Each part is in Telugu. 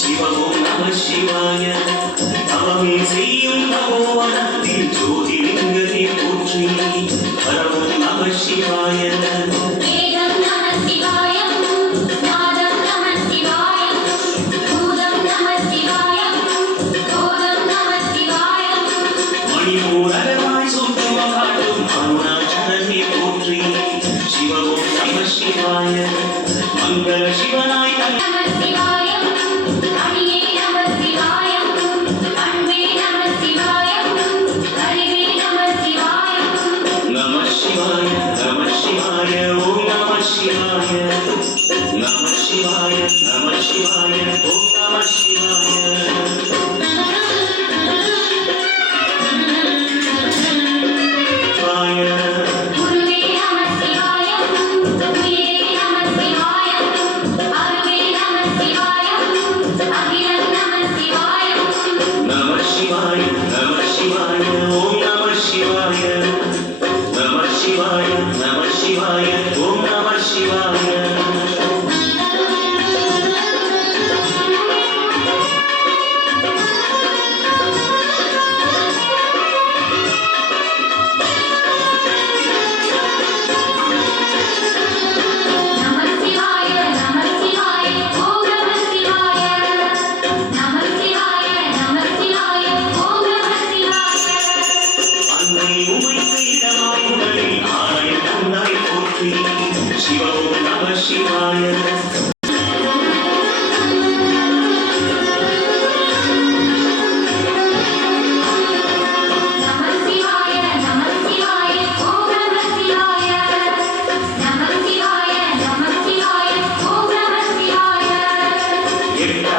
ശിവമോ നമ ശിവായ തവമേ ചെയ്യും നമോ വനത്തിൽ ജ്യോതിലിംഗനെ പോറ്റി പരമോ നമ ശിവായ ശിവോ നമ ശിവായ മംഗള ശിവനായ നമ ശിവായ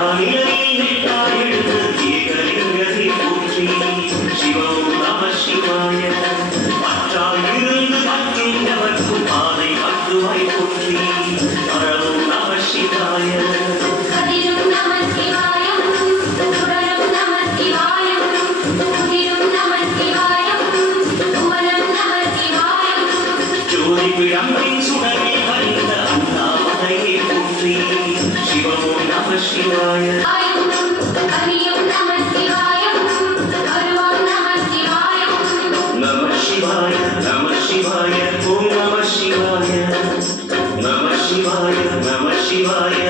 Daniel. రమించుడని హరిత నామయే పుత్రి శివము నమ శివాయ నమ శివాయ శివాయ నమ శివాయ నమ శివాయ